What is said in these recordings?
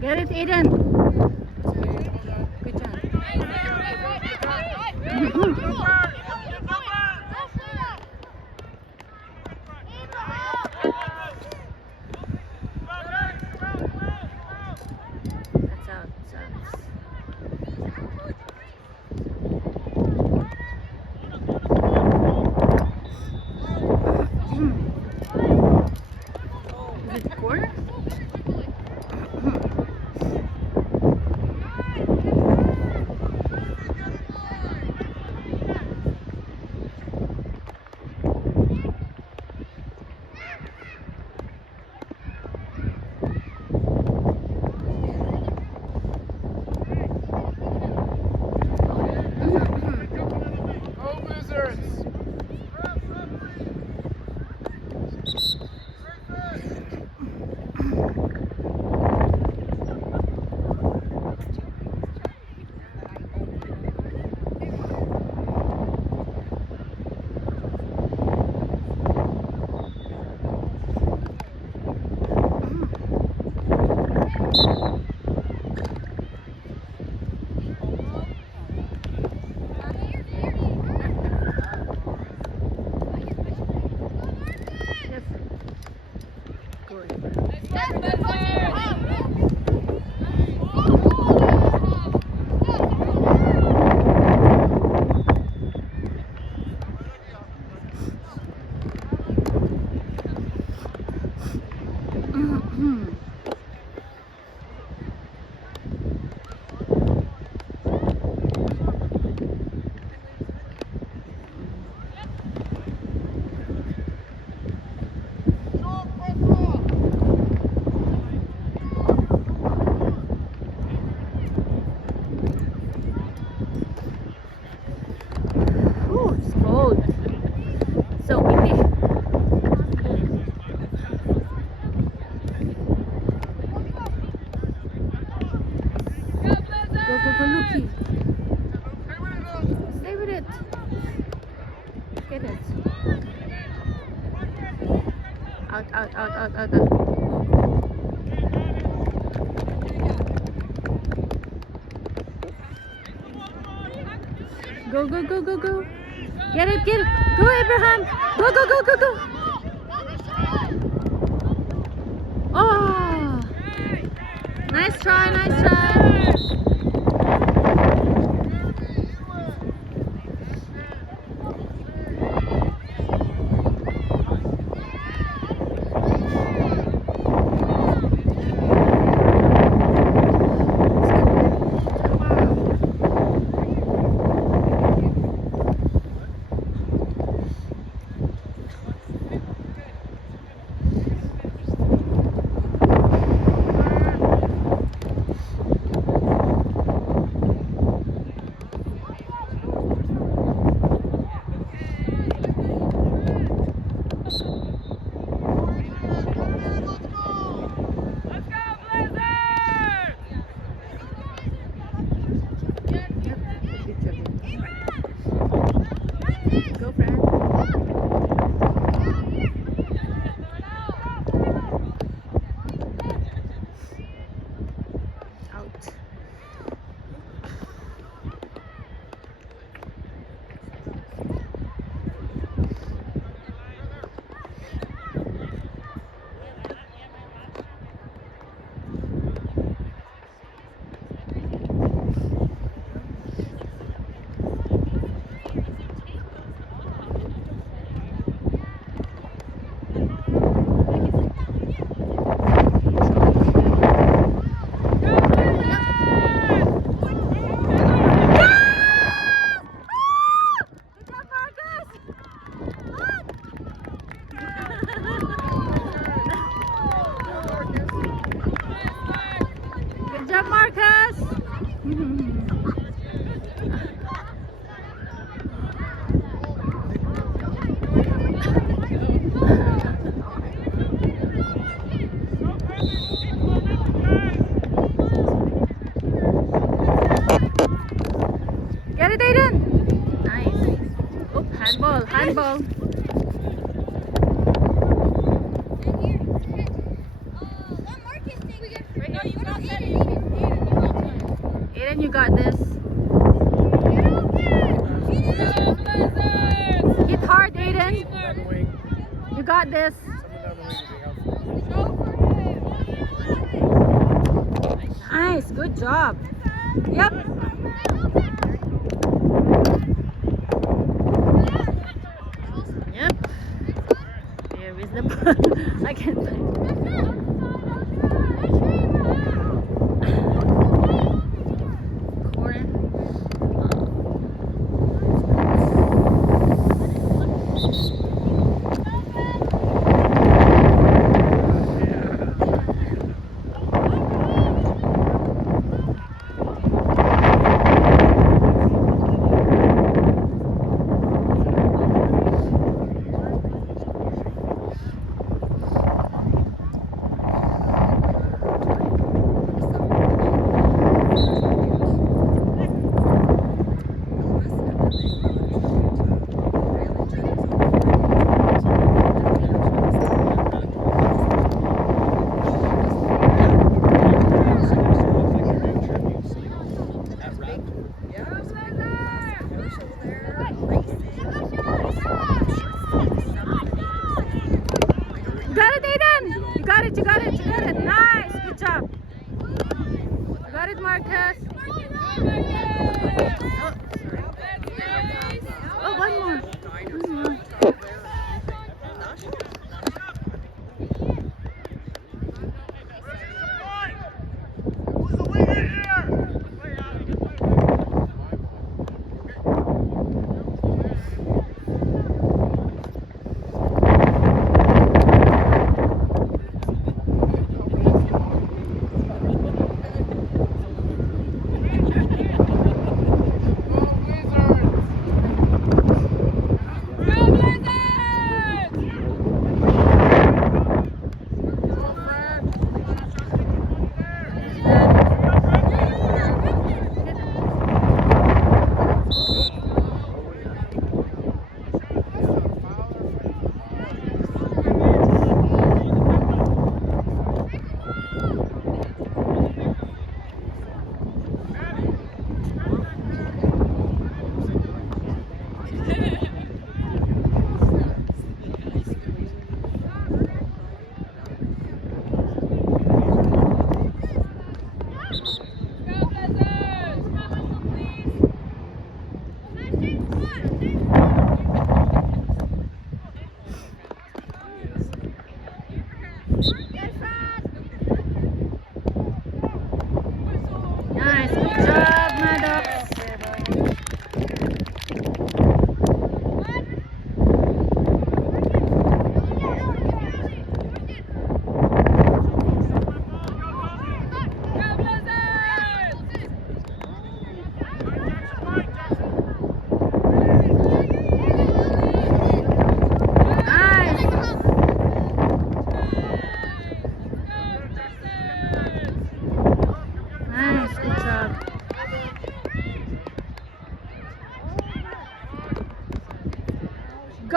Get it, Aiden. Good job. That's out. That's out. Is it corner? Get it. Out, out, out, out, out, out. Go, go, go, go, go. Get it, get it. Go, Abraham. Go, go, go, go, go. Oh. Nice try, nice try. Go, friend. Out. Good job, Marcus. Get it, Aiden. Nice. Oh, handball, handball. Aiden, you got this. Hit hard, Aiden. You got this. Nice, good job. Yep. Yep. There is the ball. I can't find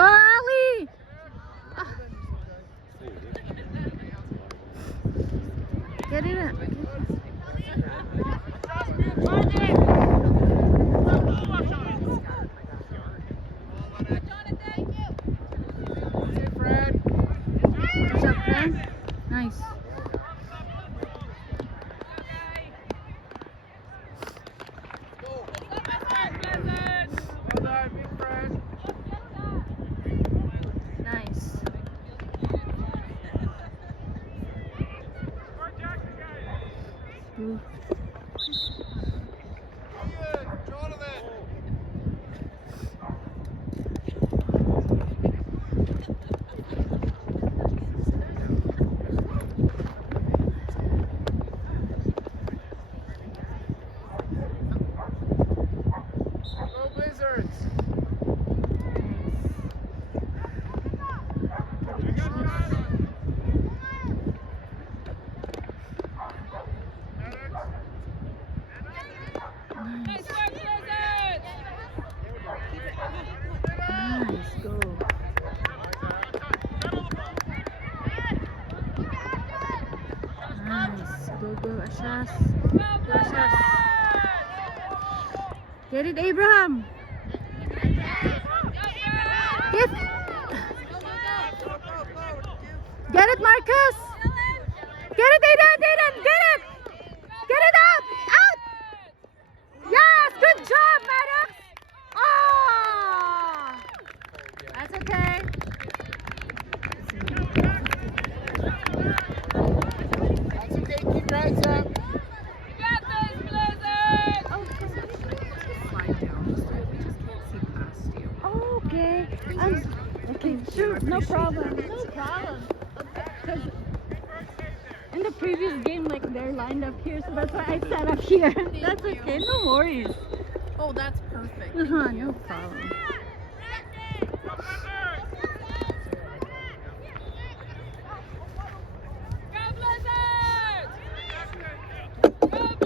Ali! Ah. Get in it. Good job, Fran. Nice. Nice. Ooh. Nice, go. Nice, go, Ashas. Go, Ashas. Get it, Abraham. Get it, Marcus. Get it, Aiden, get it. Get it up, out. Yes, good job, Maddox. Oh, that's okay. That's okay, keep your eyes up. You got this, Blizzard! Oh, Slide down just a bit. We just can't see past you. oh, okay. Okay, sure, no problem. No problem. Because in the previous game, like they're lined up here, so that's why I sat up here. That's okay, no worries. Oh, that's perfect. No problem. Go Blizzard! Go Blue! Go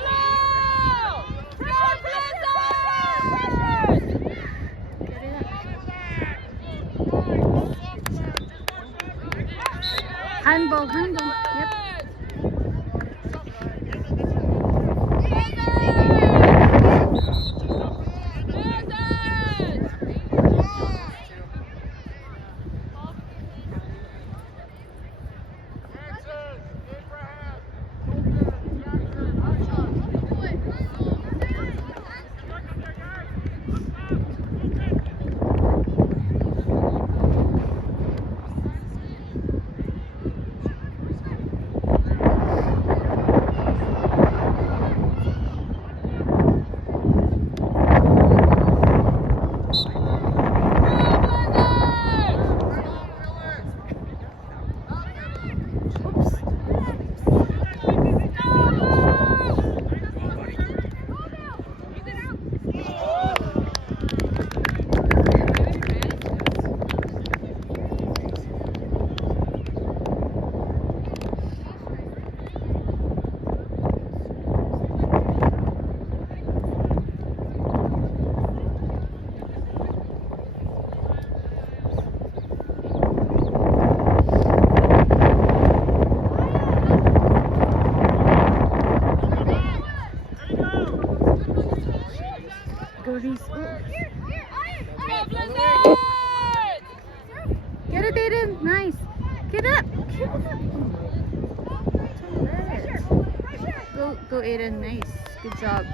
Blue! Go Blizzard! Handball. Yep. Go Reese. Oh. Go Blizzard! Get it, Aiden. Nice. Get up. Get up. Go, Aiden. Nice. Good job.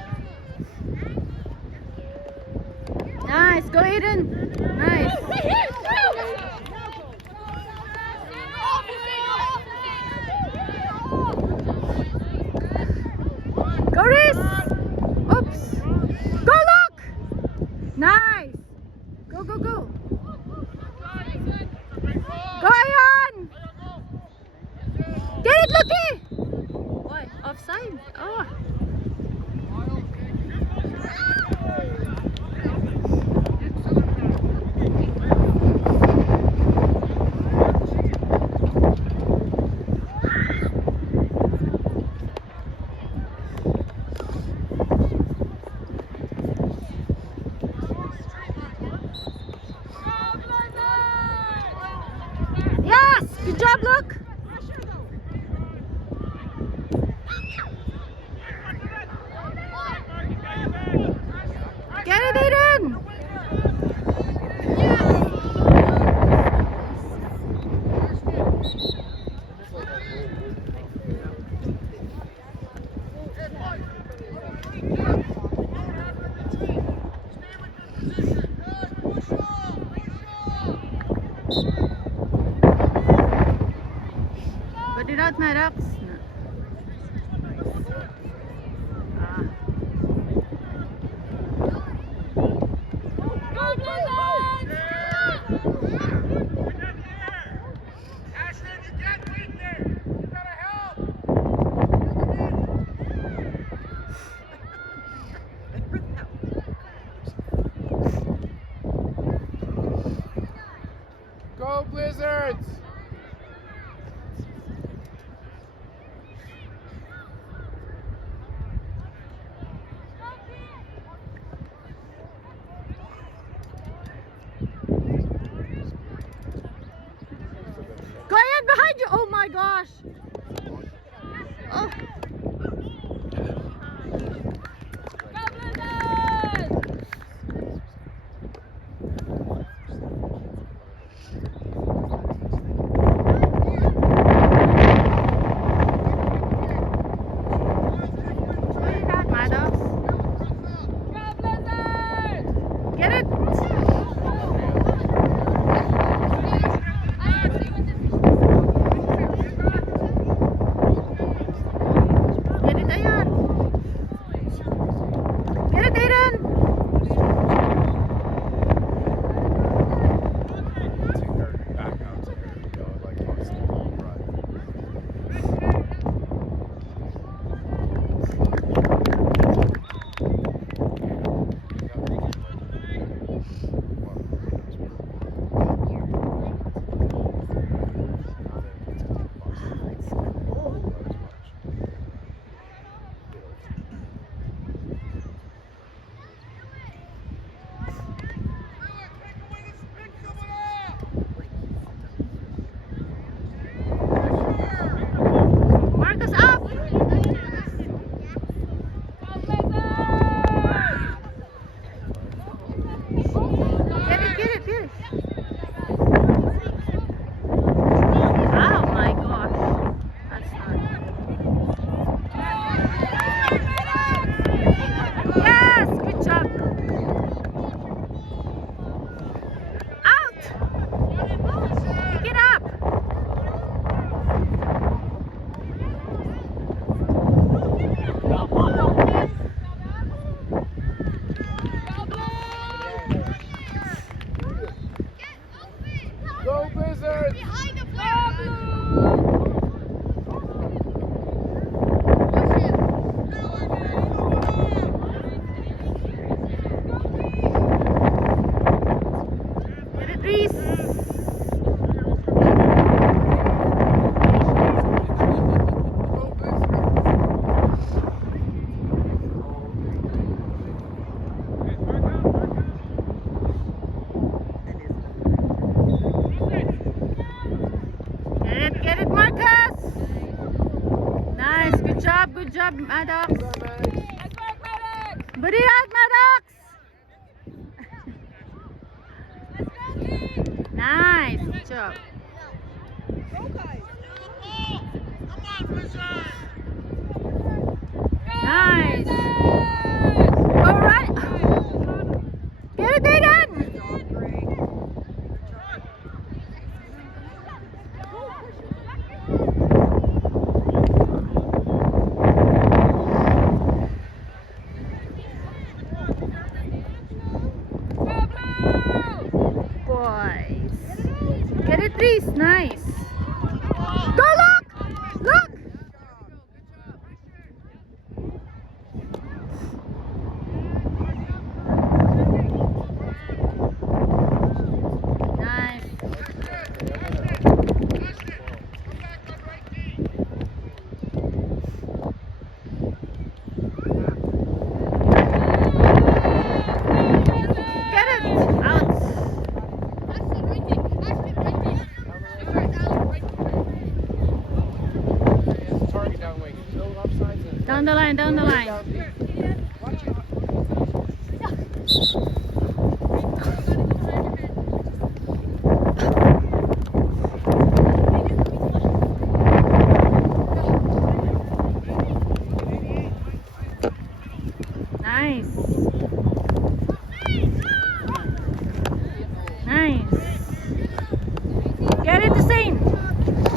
Nice. Go, Aiden. Nice. Go, Reese. Oops. Go, look. Nice. Go. Go, Ayan. Get it, Lucky. What? Offside? Oh. out, Maddox. No. Ah. Go Blizzards! Ashton, you can't wait there. You gotta help. Go Blizzards! Go ahead, behind you. Oh my gosh. Oh. Go Blizzards! What you got, Maddox? Go Blizzards! Get it. Get it, Ayan. Get it, Aiden. Take her back out to her, you know, like on the front. Marcus up. Go Blizzards! Get it, get it, get it. Oh my gosh. That's not. Yes, good job. Out. Pick it up. Go Blizzards! Get it, Reese. Go Blizzards! Get it, Marcus. Nice, good job, Maddox. Nice work, Maddox! Put it out, Maddox. Nice, good job. Nice. All right. Get it, Aiden. Go Blue! Boys. Get it, Reese. Nice. Go, look. Look. Nice. Get it. Out. Target down wing. No offsides and Down the line, down the line. watch it. Nice. Nice. Get it, the same.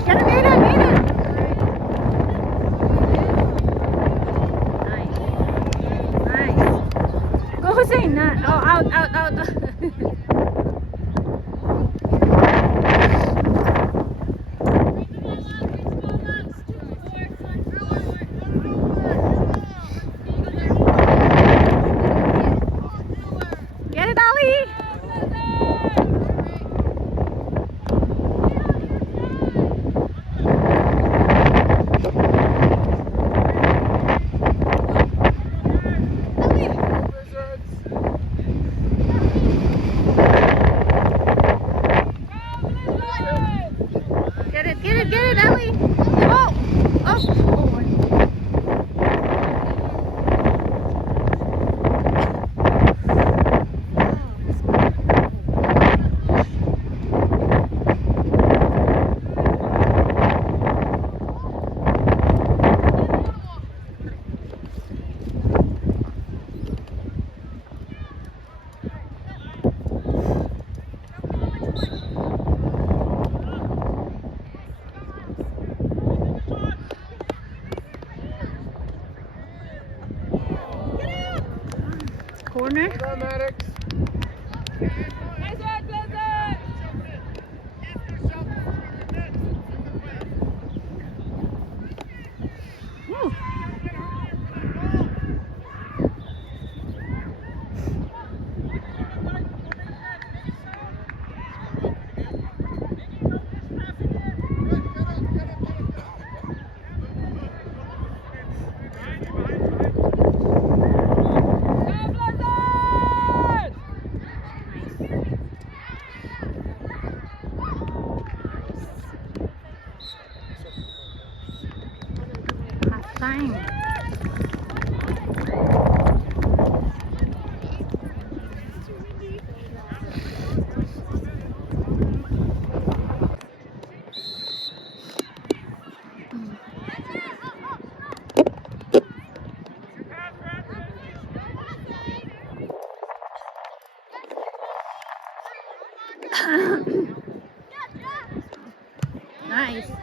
Get it, Aiden, Aiden. saying that. Oh, out, out, out. Get it, Ali. Get it, Ellie. Oh, oh. Corner. Nice work, Blizzard! Woo. Go, Blizzard! Half time. Nice. Go,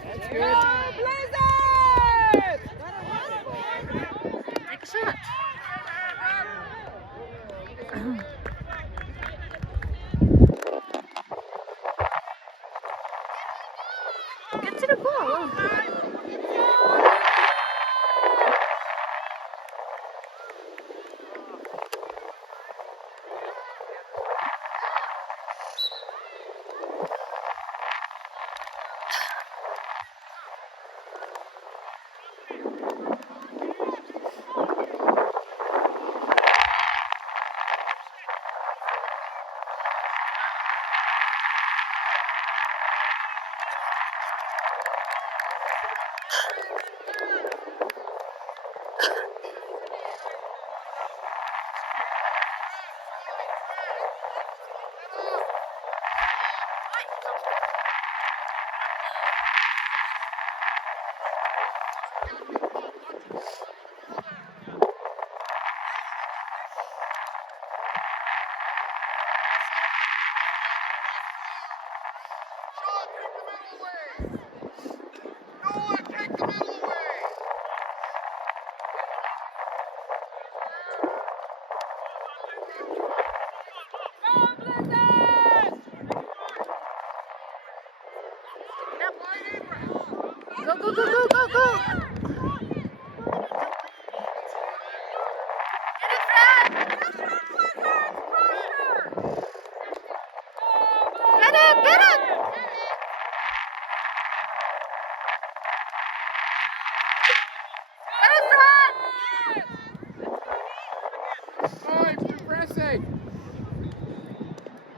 Blizzard! Take a shot. Get to the ball. Go, Blizzard! Go, go, go, go, go, go. Get it, get it.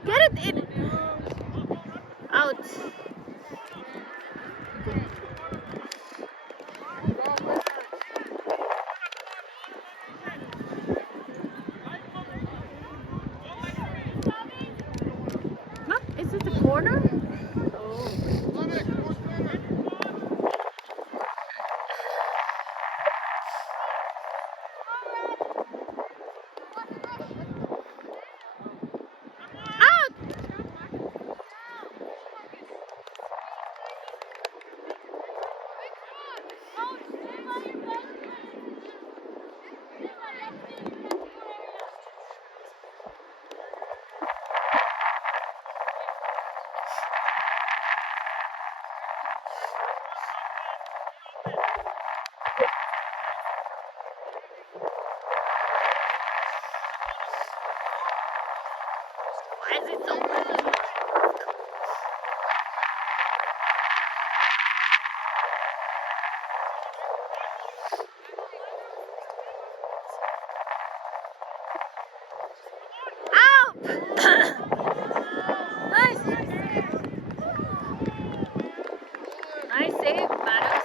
Get it in. Out. No, is it the corner? Out. Why is it so blue? Out! Nice! Nice save, Matos.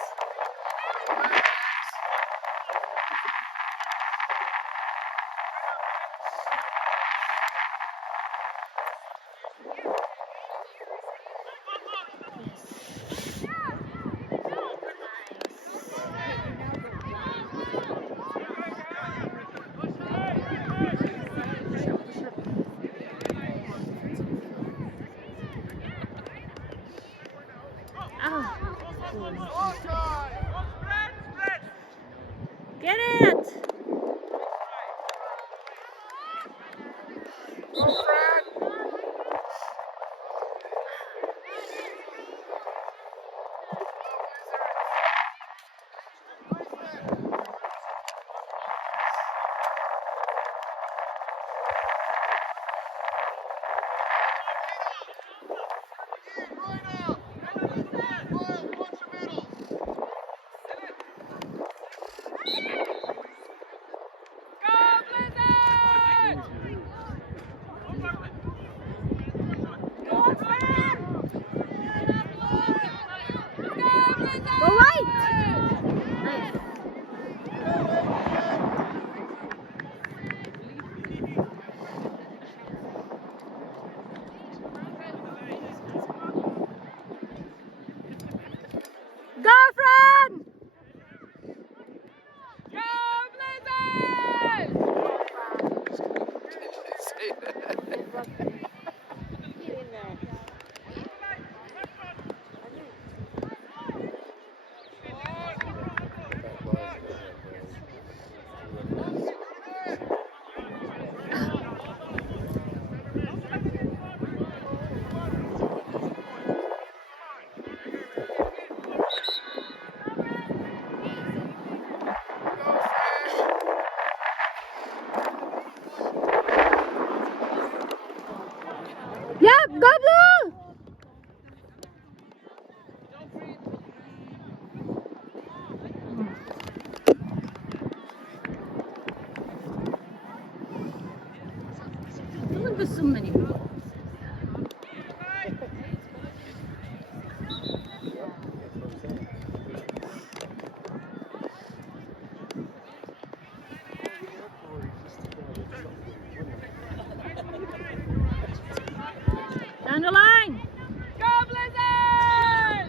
Oh. Get it! Go right! Nice. Go, Fran! Go Blazers! Yeah, go blue! Look at so many balls. Down the line! Go Blazers!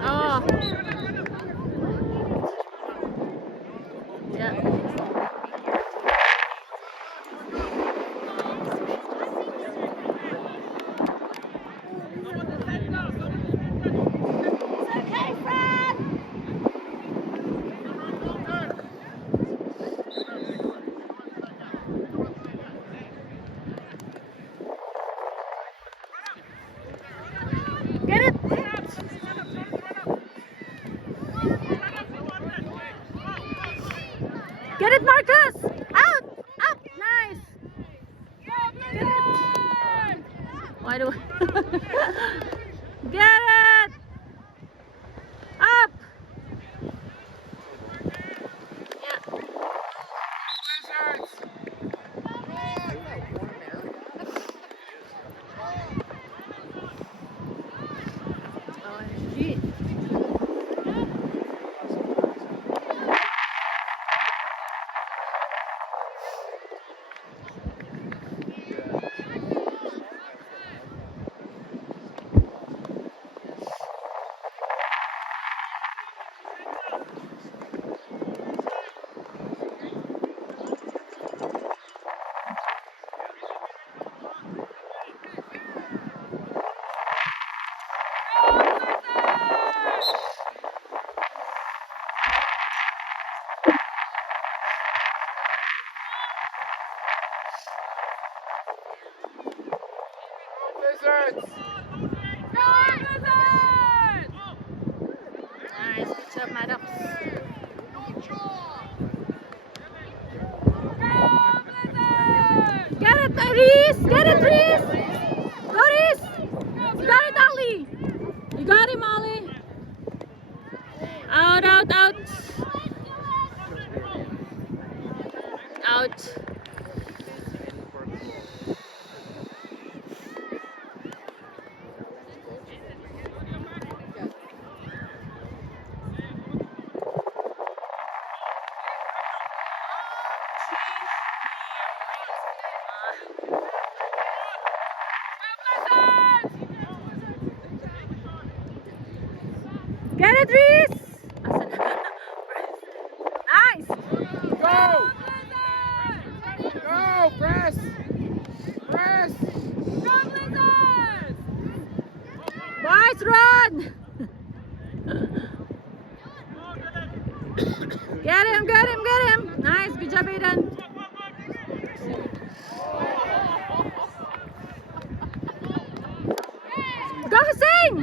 Oh. Yeah. Get it! Get it, Marcus! Out! Up! Nice! Get it! Why do Get it! Up! Yeah. OMG. Blizzards! Go Blizzards! Nice, good job, Maddox. Get it, Reese! Get it, Reese! Go, Reese! You got it, Ali! You got him, Ali! Out, out, out! Out. Get it, Reese! Nice! Go! Go! Press! Press! Go Blizzards! Nice run! Get him, get him, get him! Nice, good job, Aiden. Go, Hussein!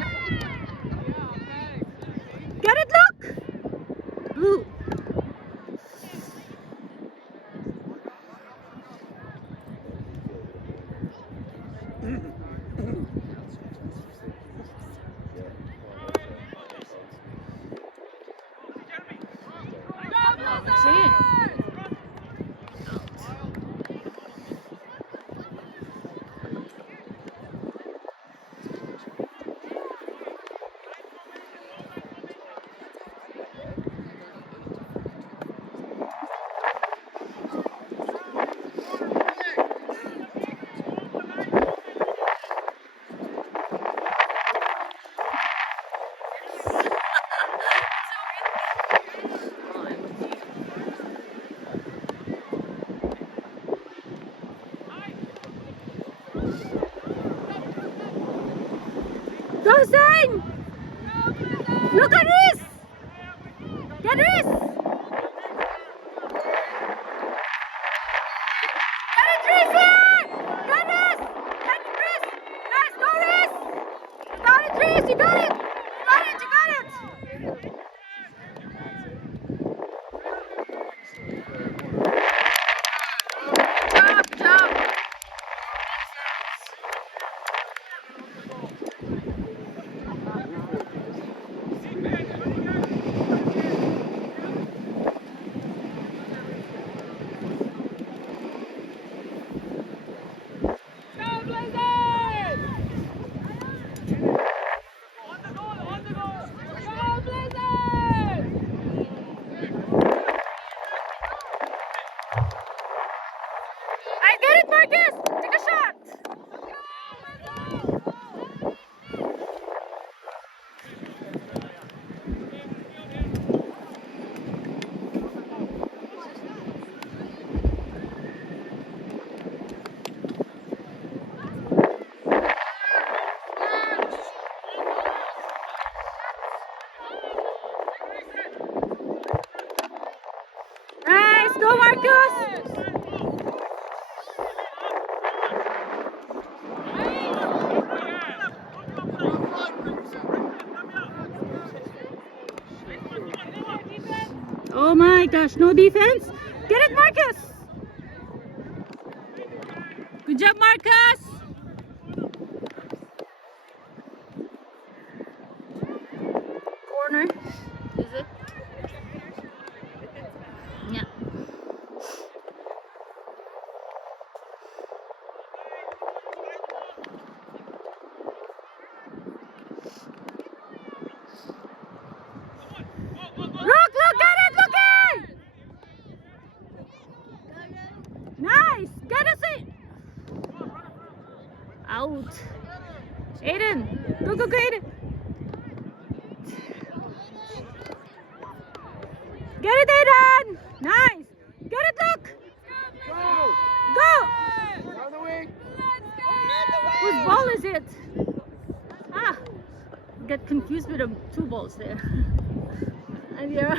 Get it, look! Blue. See? Go, Hussein! Look at this! Get this! Get it, Reese here! Get this! Get it, Reese! Nice, go, Reese! You got it, Reese! You got it! You got it! You got it! Good job! Good job! Go Blizzards! On the goal! Go Blizzards! I get it, Marcus! Take a shot! Nice, go Marcus! Oh my gosh, no defense. Get it, Marcus! Good job, Marcus! Corner, is it? Yeah. Look at it, Lucky! Nice, get us it! Out. Aiden, go, go, go, Aiden! Get it, Aiden! Nice! Get it, look! Go! Go! On the wing! Whose ball is it? Ah, get confused with the two balls there. And yeah.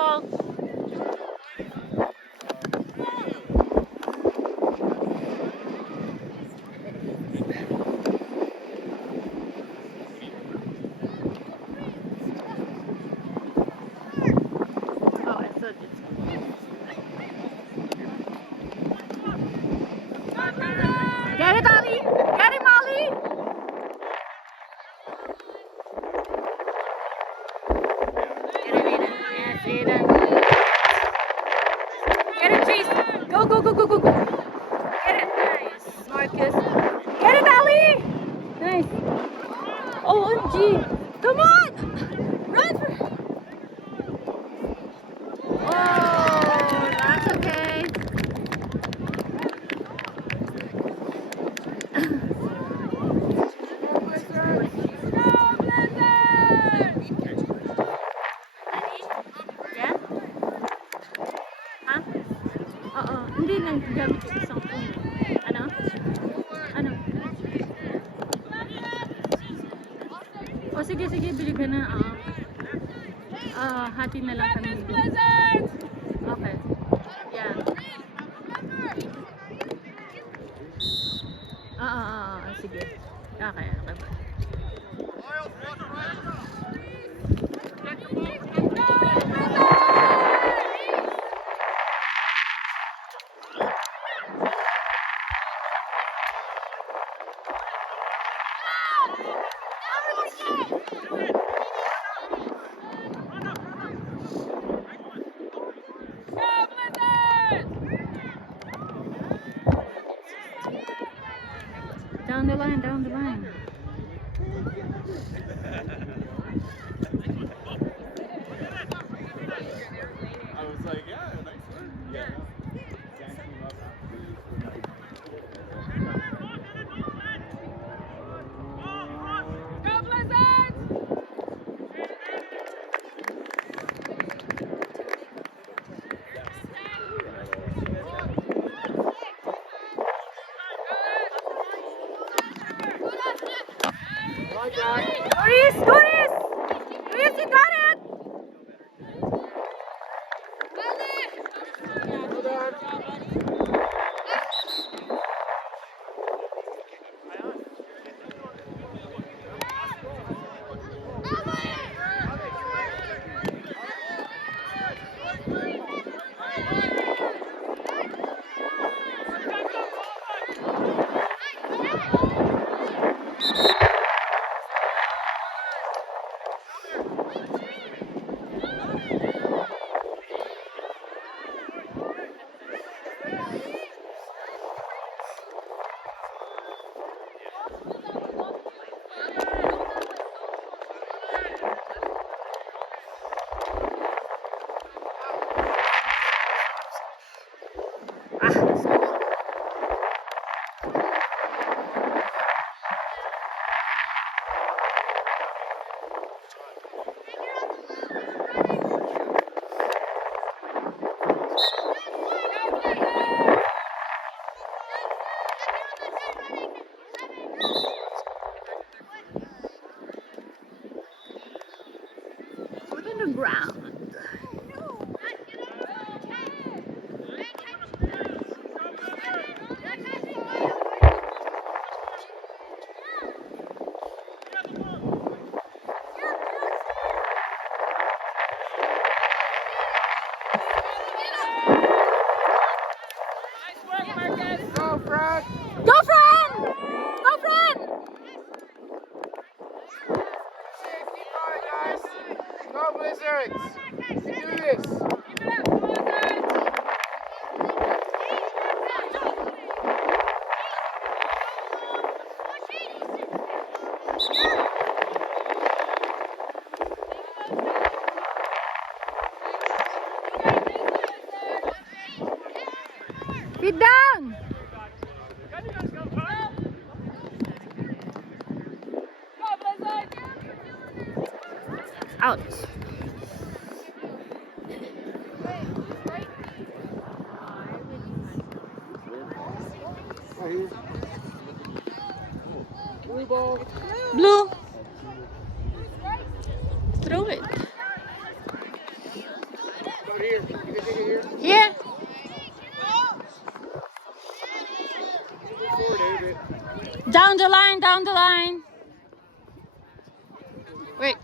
Careful. Oh, I thought it's. Get it, Ali! Get him, Ali! Get him, Aiden. Yes, Aiden. Get it, Chase! Go, go, go, go, go, go! Get it! Nice, Marcus. Get it, Ali! Nice. OMG! Come on! Run for. Oh, that's okay. Yeah? Ha? Oo, hindi nang gamit sa isang phone. Ano? Ano? O sige, sige, bili ka na. Hati na lang kami. Okay. Yeah. Sige. Okay, okay. Down the line, down the line. I was like, yeah, nice work. Yeah. Dan came up. Go Blizzards! Doris! Doris! Doris, you got it! Put on the ground. Go, Fred! Go, friend! Go, friend! Keep going, guys! Go, Blizzards! You can do this! Get down! Out. Blue ball. Blue. Throw it. Here. Down the line, down the line. Wait.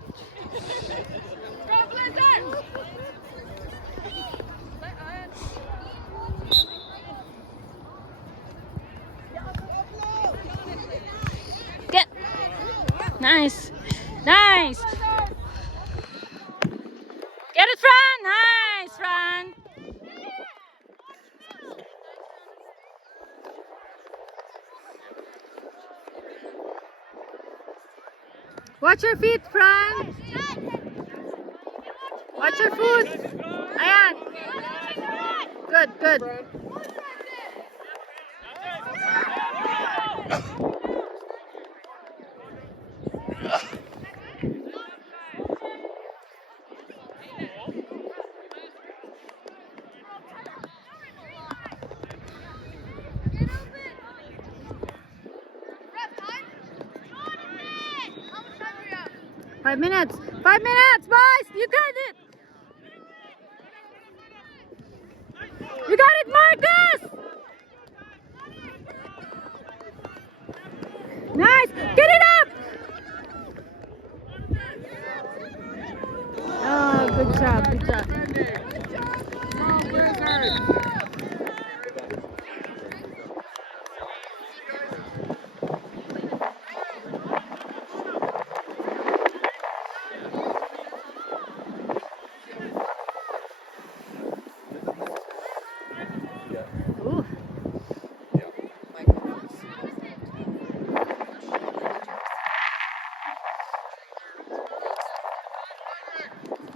Go Blizzards! Get. Nice. Nice. Get it, Fran. Nice, Fran. Watch your feet, Fran. Watch your foot. Ayan. Good, good. Five minutes, boys. You got it. You got it, Marcus. Nice. Get it up. Oh, good job, good job. Go Blizzards! Ooh.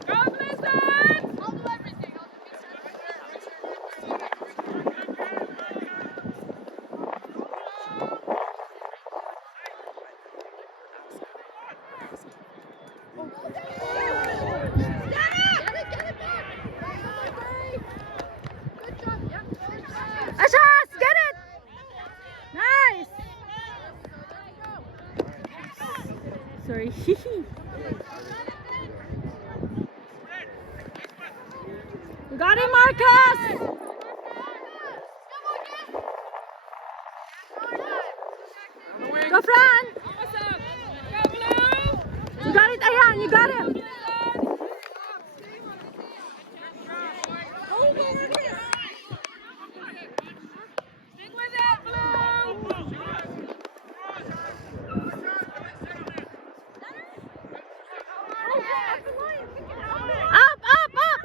Go Blizzards! Ashas, get it. Nice. Sorry. You got it, Marcus. Go, Fran. Awesome! Go Blue! You got it, Ayan. You got him. Stick with it, Blue! Up, up, up.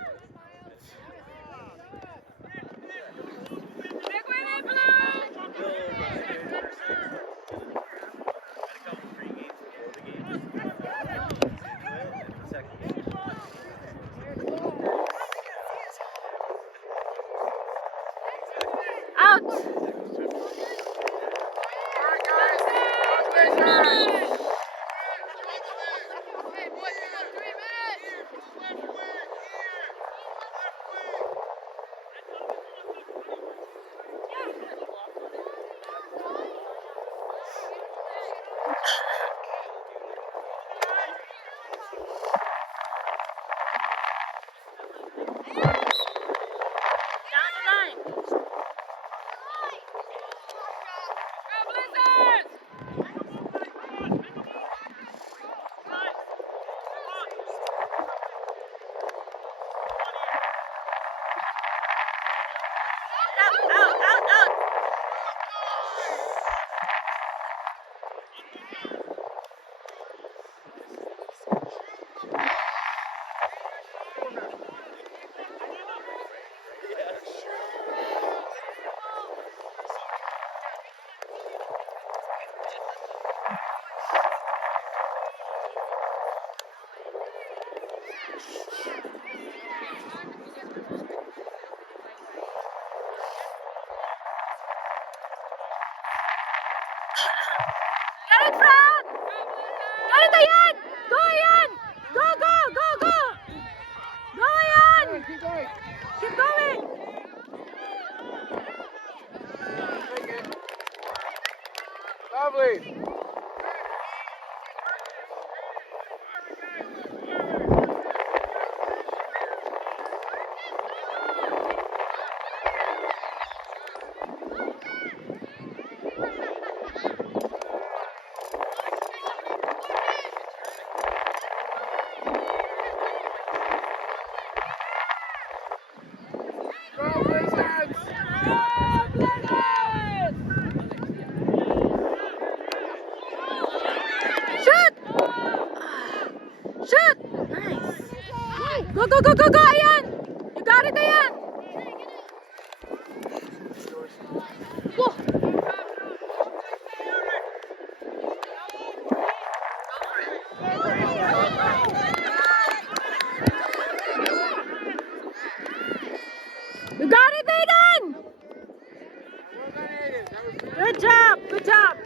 Stick with it, Blue! Out. Down the line. Go Blizzards! Out, out, out, out. Get it, Fran. Get it, Ayan. Go, Ayan. Go, go, go, go. Go, Ayan. Keep going. Keep going. Lovely. Go, go, go, go, go, Ayan! You got it, Ayan! Whoa. You got it, Aiden! Well done, Aiden. That was good. Good job, good job.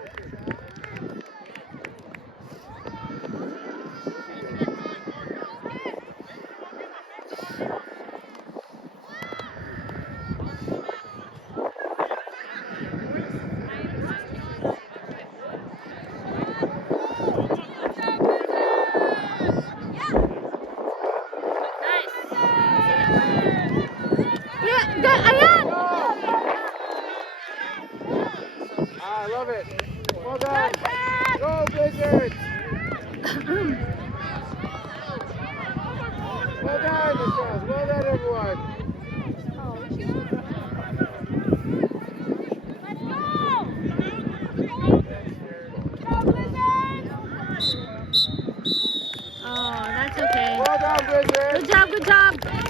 Yeah, good, Ayan! I love it. Well done. Go Blizzards. Well done, Michelle. Well done, everyone. Oh, that's okay. Well done, Blizzards. Good job, good job.